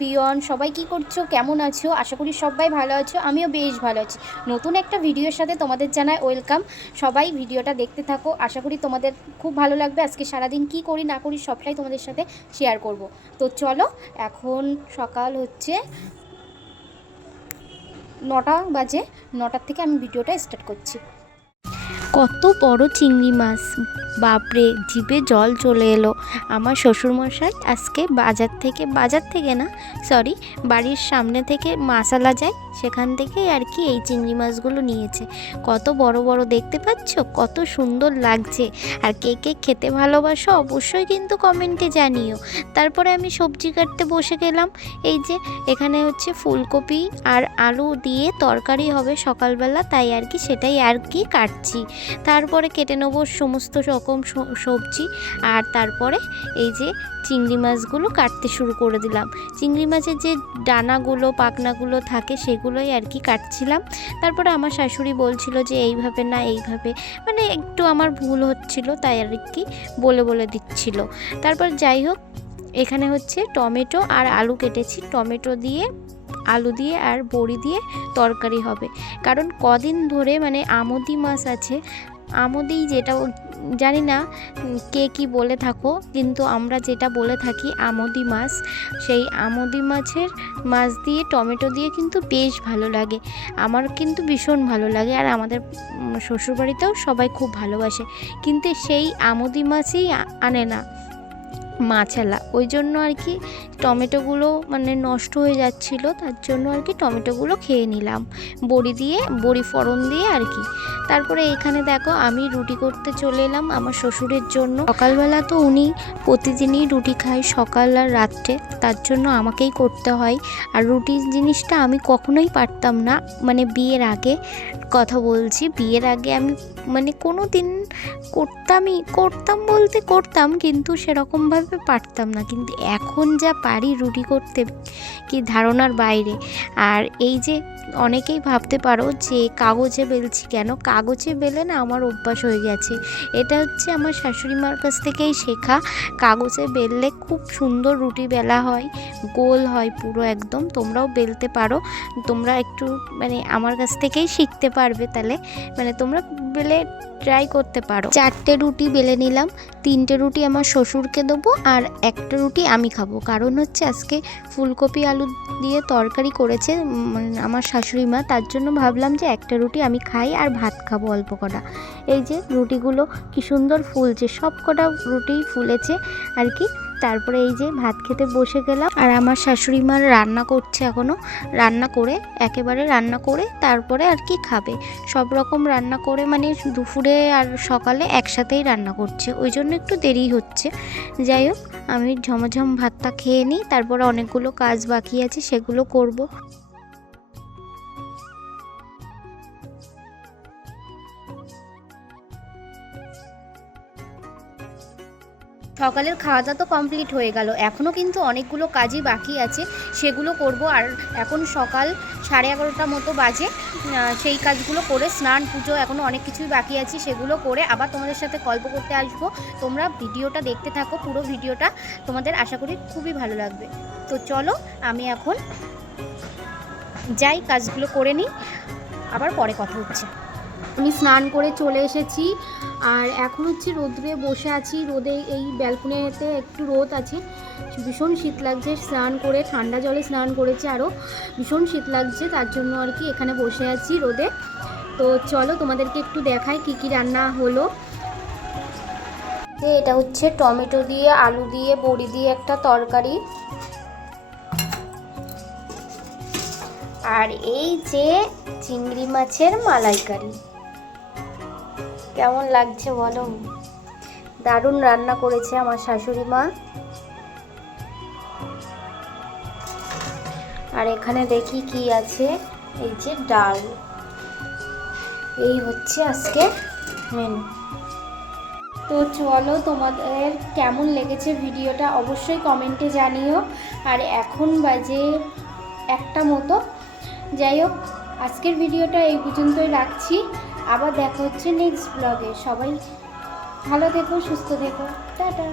Peon সবাই কি করছ? কেমন আছো? আশা করি সবাই ভালো আছো, আমিও বেশ ভালো আছি। নতুন একটা ভিডিওর সাথে তোমাদের জানায় ওয়েলকাম। সবাই ভিডিওটা দেখতে থাকো। আশা করি তোমাদের খুব ভালো লাগবে। আজকে সারাদিন কি করি, না করি সবটাই তোমাদের সাথে শেয়ার করব। তো চলো, এখন সকাল হচ্ছে নটা বাজে। নটার থেকে আমি ভিডিওটা স্টার্ট করছি। কত বড় চিংড়ি মাছ। বাপরে, জিভে জল চলে এলো। আমার শ্বশুরমশাই আজকে বাজার থেকে বাজার থেকে না সরি বাড়ির সামনে থেকে মাসালা যায়, সেখান থেকে আর কি এই চিংড়ি মাছগুলো নিয়েছে। কত বড় বড় দেখতে পাচ্ছ? কত সুন্দর লাগছে। আর কে কে খেতে ভালোবাসো অবশ্যই কিন্তু কমেন্টে জানিও। তারপরে আমি সবজি কাটতে বসে গেলাম। এই যে, এখানে হচ্ছে ফুলকপি আর আলু দিয়ে তরকারি হবে সকালবেলা, তাই আর কি সেটাই আর কি কাটছি। তারপরে কেটে নেব সমস্ত রকম সবজি আর তারপরে এই যে চিংড়ি মাছগুলো কাটতে শুরু করে দিলাম। চিংড়ি মাছের যে ডানাগুলো, পাখনাগুলো থাকে সেগুলোই আর কি কাটছিলাম। তারপরে আমার শাশুড়ি বলছিল যে এইভাবে না, এইভাবে। মানে একটু আমার ভুল হচ্ছিল তাই আর কি বলে বলে দিচ্ছিল। তারপর যাই হোক, এখানে হচ্ছে টমেটো আর আলু কেটেছি। টমেটো দিয়ে আলু দিয়ে আর বড়ি দিয়ে তরকারি হবে। কারণ কদিন ধরে মানে আমদি মাছ আছে, আমদি যেটা জানি না কে কি বলে থাকো, কিন্তু আমরা যেটা বলে থাকি আমদি মাছ, সেই আমদি মাছের মাছ দিয়ে, টমেটো দিয়ে কিন্তু বেশ ভালো লাগে। আমার কিন্তু ভীষণ ভালো লাগে আর আমাদের শ্বশুরবাড়িতেও সবাই খুব ভালোবাসে। কিন্তু সেই আমদি মাছই আনে না। মাছালা। ওই জন্য আর কি টমেটোগুলো মানে নষ্ট হয়ে যাচ্ছিল, তার জন্য আর কি টমেটোগুলো খেয়ে নিলাম। বড়ি দিয়ে, বড়ি ফোড়ন দিয়ে আর কি। তারপরে এখানে দেখো আমি রুটি করতে চলে এলাম আমার শ্বশুরের জন্য। সকালবেলা তো উনি প্রতিদিনই রুটি খায় সকাল আর রাত্রে, তার জন্য আমাকেই করতে হয়। আর রুটি জিনিসটা আমি কখনোই পারতাম না মানে বিয়ের আগে কথা বলছি, বিয়ের আগে আমি মানে কোনো দিন করতামই, করতাম বলতে করতাম, কিন্তু সেরকমভাবে পারতাম না, কিন্তু এখন যা পারি রুটি করতে কি ধারণার বাইরে। আর এই যে অনেকেই ভাবতে পারো যে কাগজে বেলছি কেন? কাগজে বেলে না আমার অভ্যাস হয়ে গেছে। এটা হচ্ছে আমার শাশুড়ি মার কাছ থেকেই শেখা। কাগজে বেললে খুব সুন্দর রুটি বেলা হয়, গোল হয় পুরো একদম। তোমরাও বেলতে পারো। তোমরা একটু মানে আমার কাছ থেকেই শিখতে পারবে তাহলে। মানে তোমরা বেলে ট্রাই করতে পারো। চারটে রুটি বেলে নিলাম। তিনটে রুটি আমার শ্বশুরকে দেবো। আর একটা রুটি আমি খাব। কারণ হচ্ছে আজকে ফুলকপি আলু দিয়ে তরকারি করেছে আমার শাশুড়ি মা। তার জন্য ভাবলাম যে একটা রুটি আমি খাই আর ভাত খাব অল্প কটা। এই যে রুটিগুলো কি সুন্দর ফুলছে সব কটা রুটি ফুলেছে আর কি। তারপরে এই যে ভাত খেতে বসে গেলাম। আর আমার শাশুড়ি মার রান্না করছে এখনও রান্না করে, একেবারে রান্না করে, তারপরে আর কি খাবে। সব রকম রান্না করে মানে দুপুরে আর সকালে একসাথেই রান্না করছে। ওই জন্য একটু দেরি হচ্ছে। যাই হোক, আমি ঝমঝম ভাতটা খেয়ে নিই। তারপরে অনেকগুলো কাজ বাকি আছে, সেগুলো করব। সকালের খাওয়া দাওয়া তো কমপ্লিট হয়ে গেল। এখনও কিন্তু অনেকগুলো কাজই বাকি আছে। সেগুলো করব আর এখন সকাল সাড়ে এগারোটা মতো বাজে। সেই কাজগুলো করে স্নান, পুজো এখনও অনেক কিছুই বাকি আছে। সেগুলো করে আবার তোমাদের সাথে গল্প করতে আসব। তোমরা ভিডিওটা দেখতে থাকো, পুরো ভিডিওটা। তোমাদের আশা করি খুবই ভালো লাগবে। তো চলো, আমি এখন যাই কাজগুলো করে নিই। আবার পরে কথা হচ্ছে। আমি স্নান করে চলে এসেছি। আর এখন হচ্ছে রোদ্রে বসে আছি। রোদে এই ব্যালকনিতে একটু রোদ আছে। ভীষণ শীত লাগছে স্নান করে, ঠান্ডা জলে স্নান করেছে আরও ভীষণ শীত লাগছে, তার জন্য আর কি এখানে বসে আছি রোদে। তো চলো তোমাদেরকে একটু দেখাই কি কি রান্না হলো। এটা হচ্ছে টমেটো দিয়ে, আলু দিয়ে, বড়ি দিয়ে একটা তরকারি। আর এই যে চিংড়ি মাছের মালাইকারি। কেমন লাগছে বলো? দারুণ রান্না করেছে আমার শাশুড়ি মা। আর এখানে দেখি কি আছে, এই যে ডাল। এই হচ্ছে আজকে মেনু। তো চলো তোমাদের কেমন লেগেছে ভিডিওটা অবশ্যই কমেন্টে জানিও। আর এখন বাজে একটা মতো যাই হোক, আজকের ভিডিওটা এই পর্যন্তই রাখছি। আবার দেখা হচ্ছে নেক্সট ব্লগে সবাই ভালো থেকো, সুস্থ থেকো। টাটা।